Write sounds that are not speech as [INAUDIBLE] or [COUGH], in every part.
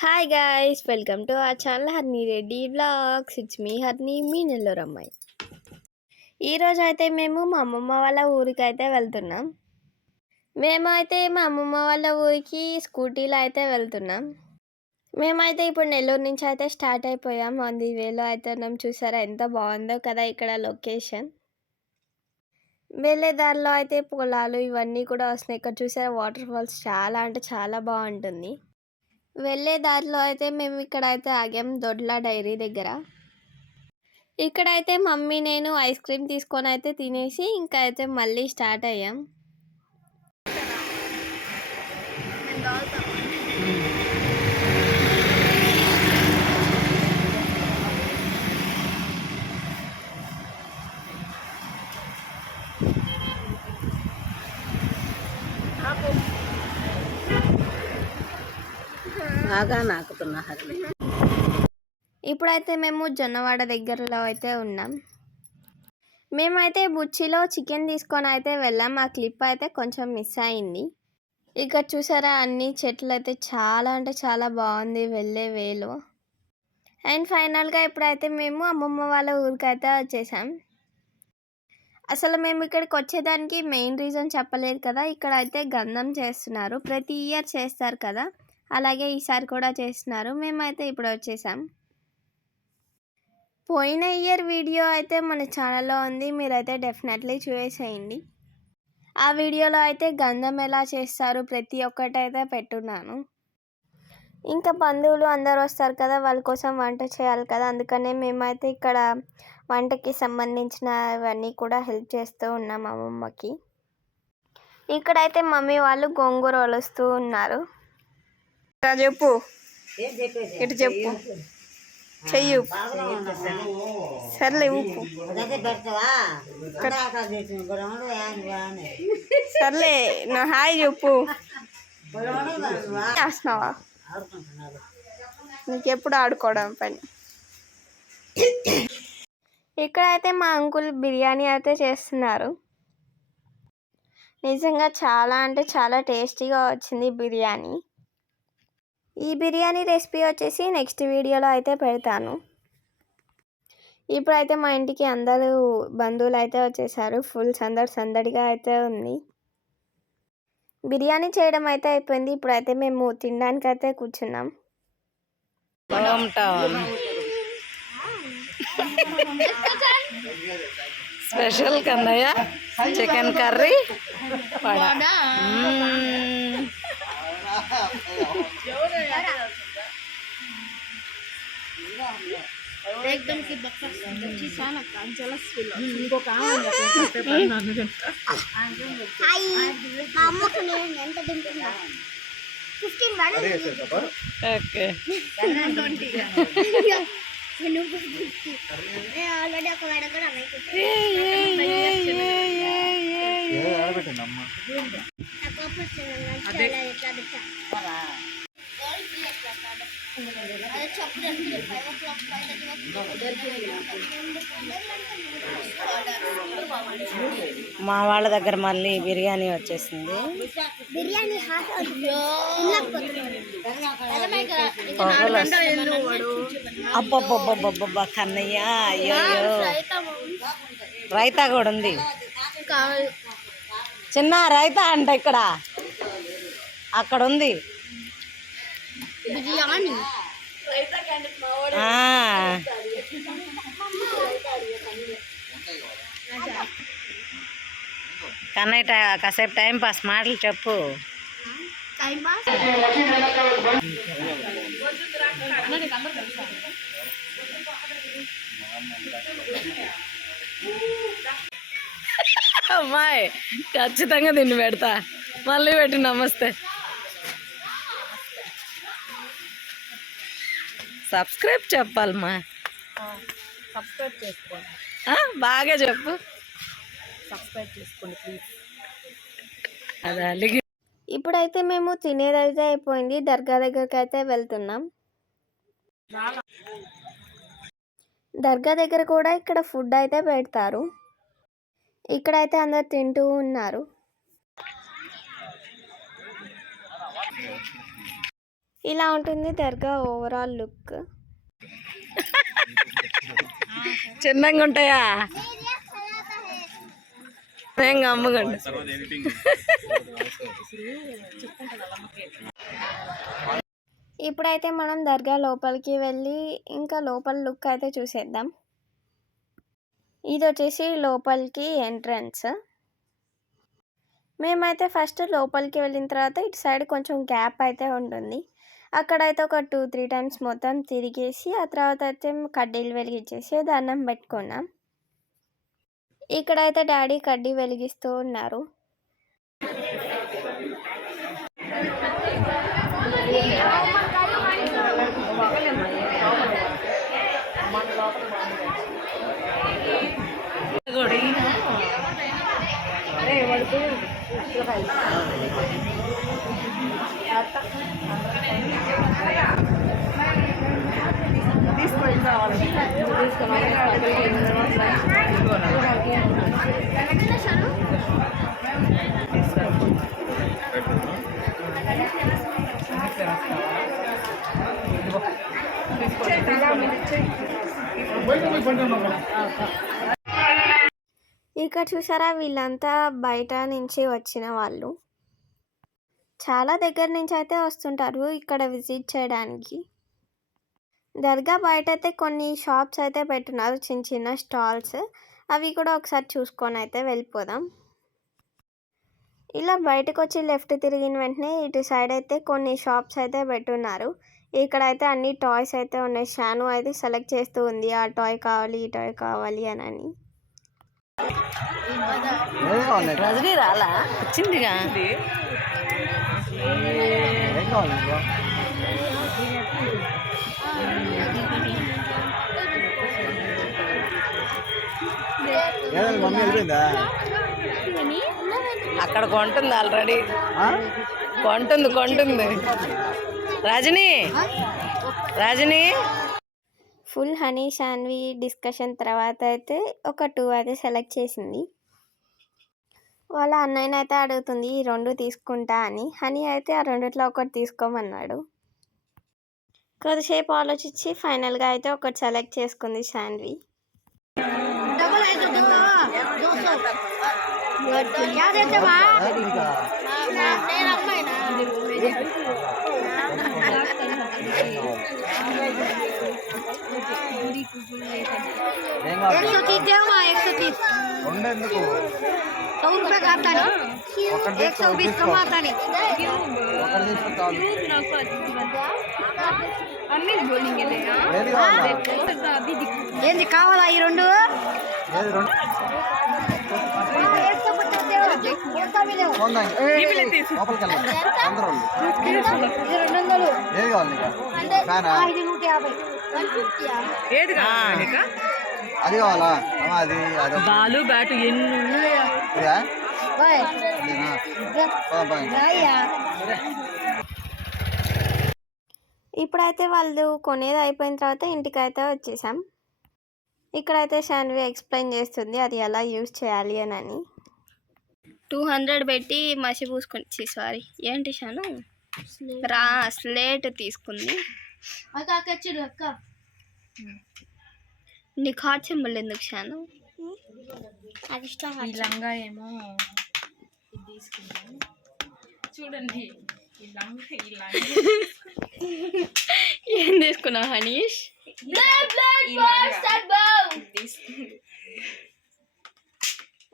Hi guys welcome to ఆ channel Harni Reddy vlogs it's me Harni మీ నెల్లూరు అమ్మాయి ఈరోజు అయితే మేము మా అమ్మమ్మ వాళ్ళ ఊరికి అయితే వెళ్తున్నాం. మేమైతే మా అమ్మమ్మ వాళ్ళ ఊరికి స్కూటీలో అయితే వెళ్తున్నాం. మేమైతే ఇప్పుడు నెల్లూరు నుంచి అయితే స్టార్ట్ అయిపోయాం. ఆన్ ది వేలో అయితే ఉన్నాం. చూసారా ఎంత బాగుందో కదా ఇక్కడ లొకేషన్. వెళ్ళే దారిలో అయితే పొలాలు ఇవన్నీ కూడా వస్తున్నాయి. ఇక్కడ చూసారా వాటర్ ఫాల్స్ చాలా అంటే చాలా బాగుంటుంది. వెళ్ళే దారిలో అయితే మేము ఇక్కడ అయితే ఆగాం దొడ్ల డైరీ దగ్గర. ఇక్కడైతే మమ్మీ నేను ఐస్ క్రీమ్ తీసుకొని అయితే తినేసి ఇంకా అయితే మళ్ళీ స్టార్ట్ అయ్యాం. బాగా నాకుతున్నా ఇప్పుడైతే మేము జొన్నవాడ దగ్గరలో అయితే ఉన్నాం. మేమైతే బుచ్చిలో చికెన్ తీసుకొని అయితే వెళ్ళాం. ఆ క్లిప్ అయితే కొంచెం మిస్ అయింది. ఇక్కడ చూసారా అన్ని చెట్లు అయితే చాలా అంటే చాలా బాగుంది వెళ్ళే వేలో. అండ్ ఫైనల్గా ఇప్పుడైతే మేము అమ్మమ్మ వాళ్ళ ఊరికైతే వచ్చేసాం. అసలు మేము ఇక్కడికి వచ్చేదానికి మెయిన్ రీజన్ చెప్పలేదు కదా ఇక్కడ అయితే గంధం చేస్తున్నారు. ప్రతి ఇయర్ చేస్తారు కదా. అలాగే ఈసారి కూడా చేస్తున్నారు. మేమైతే ఇప్పుడు వచ్చేసాం. పోయిన ఇయర్ వీడియో అయితే మన ఛానల్లో ఉంది. మీరైతే డెఫినెట్లీ చూసేయండి ఆ వీడియోలో అయితే గంధం ఎలా చేస్తారు ప్రతి ఒక్కటి అయితే పెట్టున్నాను. ఇంకా బంధువులు అందరు వస్తారు కదా వాళ్ళ కోసం వంట చేయాలి కదా. అందుకనే మేమైతే ఇక్కడ వంటకి సంబంధించినవన్నీ కూడా హెల్ప్ చేస్తూ ఉన్నాం అమ్మమ్మకి. ఇక్కడైతే మమ్మీ వాళ్ళు గోంగూర వలుస్తూ ఉన్నారు. ఇట్లా చెప్పు. ఇటు చెప్పు. చెయ్యి సర్లే ఉప్పు సర్లే నా హాయ్ చెప్పు. చేస్తున్నావా? నీకెప్పుడు ఆడుకోవడం పని? ఇక్కడైతే మా అంకుల్ బిర్యానీ అయితే చేస్తున్నారు. నిజంగా చాలా అంటే చాలా టేస్టీగా వచ్చింది బిర్యానీ. ఈ బిర్యానీ రెసిపీ వచ్చేసి నెక్స్ట్ వీడియోలో అయితే పెడతాను. ఇప్పుడైతే మా ఇంటికి అందరూ బంధువులు అయితే వచ్చేసారు. ఫుల్ సందడి సందడిగా అయితే ఉంది. బిర్యానీ చేయడం అయితే అయిపోయింది. ఇప్పుడైతే మేము తినడానికి అయితే కూర్చున్నాం. Special Kannaiah chicken curry vada. మ్మ్. ఓకే. ఏ, ఏ, ఏ, ఏ, ఏ, ఏ. మా వాళ్ళ దగ్గర మళ్ళీ బిర్యానీ వచ్చేసింది. పొగలు వస్తున్నాయి. అబ్బబ్బబ్బబ్బబ్బబ్బా కన్నయ్య అయ్యో రైతా కూడా ఉంది. చిన్న రైతా అంట ఇక్కడ. అక్కడ ఉంది. ఆ. కన్నయ్య కాసేపు టైం పాస్ మాటలు చెప్పు. అమ్మాయి ఖచ్చితంగా దీన్ని పెడతా. మళ్ళీ పెట్టి నమస్తే. సబ్స్క్రైబ్ చెప్పాలమ్మా. సబ్స్క్రైబ్ చేసుకోండి. ఆ, బాగా చెప్పు. సబ్స్క్రైబ్ చేసుకోండి ప్లీజ్. అది అలిగి ఇప్పుడైతే మేము తినేదైతే అయిపోయింది. దర్గా దగ్గరికి అయితే వెళ్తున్నాం. దర్గా దగ్గర కూడా ఇక్కడ ఫుడ్ అయితే పెడతారు. ఇక్కడైతే అందరు తింటూ ఉన్నారు. ఇలా ఉంటుంది దర్గా ఓవరాల్ లుక్ చిన్నగా ఉంటాయా? అమ్మకండి ఇప్పుడైతే మనం దర్గా లోపలికి వెళ్ళి ఇంకా లోపల లుక్ అయితే చూసేద్దాం. ఇది వచ్చేసి లోపలికి ఎంట్రన్స్ మేమైతే ఫస్ట్ లోపలికి వెళ్ళిన తర్వాత ఇటు సైడ్ కొంచెం గ్యాప్ అయితే ఉంటుంది. అక్కడైతే ఒక టూ త్రీ టైమ్స్ మొత్తం తిరిగేసి ఆ తర్వాత అయితే కడ్డీలు వెలిగించేసి దండం పెట్టుకున్నాం. ఇక్కడైతే డాడీ కడ్డీ వెలిగిస్తూ ఉన్నారు. ఇక్కడ చూసారా వీళ్ళంతా బయట నుంచి వచ్చిన వాళ్ళు. చాలా దగ్గర నుంచి అయితే వస్తుంటారు ఇక్కడ విజిట్ చేయడానికి. దర్గా బయట అయితే కొన్ని షాప్స్ అయితే పెట్టున్నారు చిన్న చిన్న స్టాల్స్. అవి కూడా ఒకసారి చూసుకొని అయితే వెళ్ళిపోదాం. ఇలా బయటకు వచ్చి లెఫ్ట్ తిరిగిన వెంటనే ఇటు సైడ్ అయితే కొన్ని షాప్స్ అయితే పెట్టున్నారు. ఇక్కడ అయితే అన్ని టాయ్స్ అయితే ఉన్నాయి. షాను అయితే సెలెక్ట్ చేస్తూ ఉంది. ఆ టాయ్ కావాలి ఈ టాయ్ కావాలి అని అని రజనీ రాలా? వచ్చిందిగా? అక్కడ కొంటుంది ఆల్రెడీ. కొంటుంది కొంటుంది. Rajani? Rajani? Full Honey Shanvi discussion తర్వాత అయితే ఒక టూ అయితే సెలెక్ట్ చేసింది. వాళ్ళ అన్నయ్యని అయితే అడుగుతుంది ఈ రెండు తీసుకుంటా అని. హనీ అయితే ఆ రెండిట్లో ఒకటి తీసుకోమన్నాడు. కొద్దిసేపు ఆలోచించి ఫైనల్గా అయితే ఒకటి సెలెక్ట్ చేసుకుంది శాన్వి. ఏం కావాలి ఉండేందుకు ఒకటి తీసుకో, తీసుకో. ఒకటి తీసుకో చాలు. ఏది కావాలా? ఏంది కావాలా ఈ రెండు ఏది రెండు పోందా? లోపలికి వెళ్ళండి. అందరూ ఉండు. ఇది రెండు వందలు ఏది కావాలి నీకు? ఫ్యానా? ఇది నూట యాభై. అది కావాలా? అది అది. బాలు బ్యాటు ఎన్ని ఉన్నాయా? ఇప్పుడైతే వాళ్ళు కొనేది అయిపోయిన తర్వాత ఇంటికి అయితే వచ్చేసాం. ఇక్కడైతే శాన్వి ఎక్స్ప్లెయిన్ చేస్తుంది అది ఎలా యూజ్ చేయాలి అని అని. టూ హండ్రెడ్ పెట్టి మసి పూసుకొని సారీ. ఏంటి షాను? రా స్లేట్ తీసుకుంది. నీకు హాట్ సింబల్ ఎందుకు షాను? లంగా ఏమో చూడండి ఈ లంగా ఈ లంగా. ఏం తీసుకున్నావు హనీష్?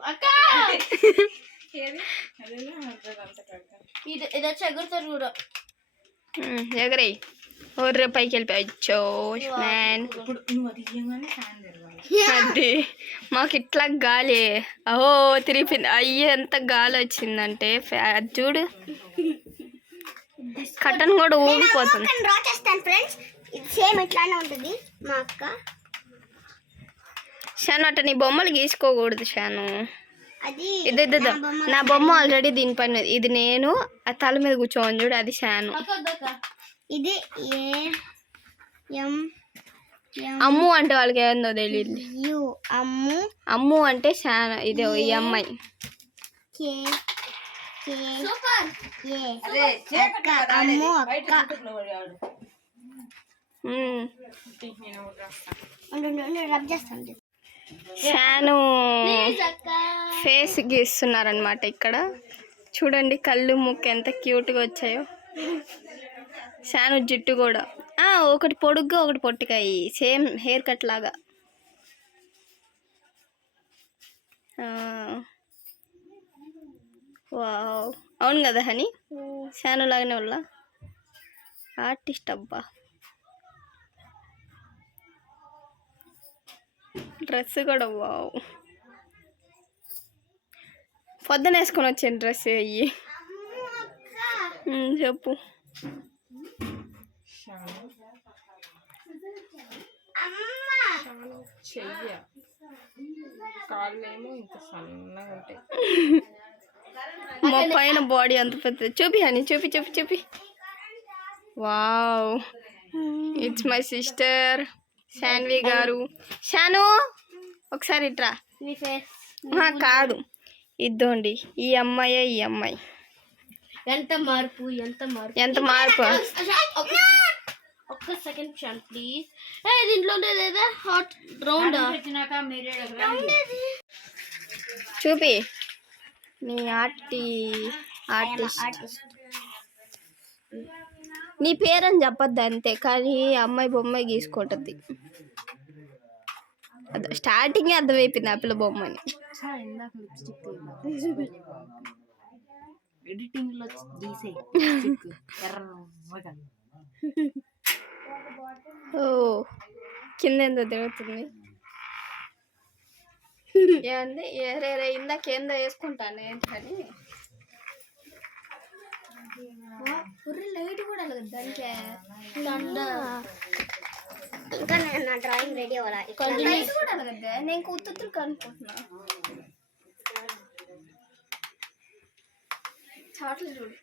అక్క! [LAUGHS] ఇది వచ్చి ఎగురుతారు కూడా ఎగరై ఒర్ర పైకి వెళ్ళిపోయచ్చు మ్యాన్ అది మాకు ఇట్లా గాలి. అహో తిరిగిపోయింది అయ్యే ఎంత గాలి వచ్చిందంటే చూడు. కట్టన్ కూడా ఊగిపోతుంది. డ్రా చేస్తాను ఫ్రెండ్స్. ఇది సేమ్ ఇట్లానే ఉంటుంది మా అక్క. షాను అట్ట నీ బొమ్మలు గీసుకోకూడదు షాను ఇది. నా బొమ్మ ఆల్రెడీ దీనిపైన. ఇది నేను ఆ తల మీద కూర్చోని చూడు అది షాను ఇది ఏ ఎం ఎం అమ్ము అంటే వాళ్ళకి ఏందో తెలియదు. యు అమ్ము. అమ్ము అంటే షాను ఇదే ఈ అమ్మాయి. అమ్మో అక్క. రబ్ చేస్తాను అక్క. ఫేస్ గీస్తున్నారనమాట ఇక్కడ. చూడండి కళ్ళు ముక్కు ఎంత క్యూట్గా వచ్చాయో. షాను జుట్టు కూడా. ఒకటి పొడుగ్గా ఒకటి పొట్టికాయి. సేమ్ హెయిర్ కట్ లాగా. వావ్. అవును కదా హనీ? షాను లాగానే వాళ్ళ ఆర్టిస్ట్ అబ్బా. డ్రెస్ కూడా వావ్. పొద్దున వేసుకొని వచ్చాను డ్రెస్ అయ్యి. చెప్పు. షాను అమ్మా షాను చెయ్య. కాళ్ళేమో ఇంత సన్నగా ఉంటాయి మా పైన బాడీ అంత పెద్ద చూపి అని చూపి చూపి చూపి. Wow. It's my sister Shanvi గారు. శాను ఒకసారి ఇట్రా. నీ ఫేస్ ఆహా, కాదు. ఇద్దోండి. ఈ అమ్మాయే ఈ అమ్మాయి. ఎంత మార్పు ఎంత మార్పు. ఎంత మార్పు? ఒక్క- ఒక్క సెకండ్ చాన్ ప్లీజ్ ఏ దీంట్లో లేదా హాట్ రౌండ్ చూపి. నీ ఆర్టి ఆర్టిస్ట్. నీ పేరని చెప్పొద్దు అంతే కానీ అమ్మాయి బొమ్మ గీసుకుంటుంది. స్టార్టింగే అర్థమైపోయింది ఆ పిల్ల బొమ్మని ఎడిటింగ్లో ఓ కింద ఎంతో తిరుగుతుంది. [LAUGHS] ఏమండి ఏరేరే ఇందాక ఏందో వేసుకుంటాను ఏంటని ఉర్రి లైట్ కూడా లేదు దానికి ఇంకా నేను నా డ్రాయింగ్ రెడీ అవ్వాలి? లైట్ కూడా లేదు నేను కుత్తులు కనుక్కుంటున్నా. చాట్లు చూడు.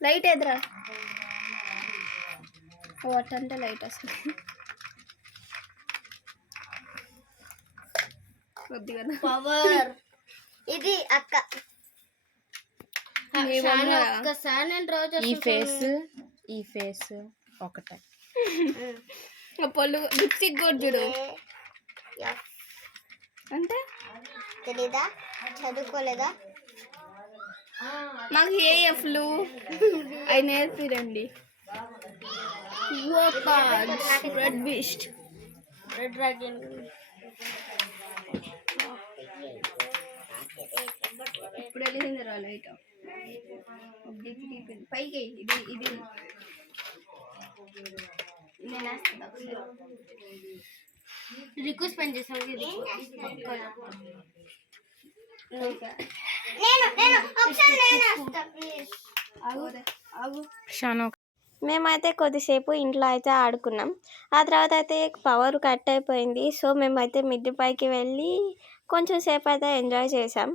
లైట్ ఎదురా. ఓ అట్టంటే లైట్ అసలు కొద్దిగా పవర్ ఇది అక్క నీ బొమ్మ. ఒక్కసారి నేను డ్రా ఈ ఫేస్ ఈ ఫేస్ ఒకటే పళ్ళు లిప్స్టిక్ కూడా చూడు అంటే తెలీదా చదువుకోలేదా మాకు ఏ ఎఫ్లు అవి నేర్పిరండి రెడ్ బీస్ట్ రెడ్ డ్రాగన్ ఇప్పుడు వెళ్ళింది రా లైట్ పైకి ఇది ఇది. నేను రిక్వెస్ట్ పని ఇంకా. నేను నేను ఒకసారి నేను ఆగు. షాను మేమైతే కొద్దిసేపు ఇంట్లో అయితే ఆడుకున్నాం. ఆ తర్వాత అయితే పవర్ కట్ అయిపోయింది. సో మేమైతే మిద్ది పైకి వెళ్ళి కొంచెం సేపు అయితే ఎంజాయ్ చేసాం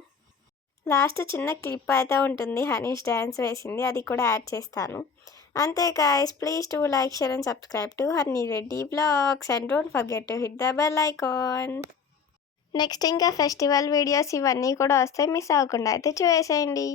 లాస్ట్ చిన్న క్లిప్ అయితే ఉంటుంది. హనీష్ డ్యాన్స్ వేసింది. అది కూడా యాడ్ చేస్తాను. అంతే guys please to like share and subscribe to Honey Reddy vlogs and don't forget to hit the bell icon next ఇంకా ఫెస్టివల్ వీడియోస్ ఇవన్నీ కూడా వస్తాయి. మిస్ అవ్వకుండా అయితే చూసేయండి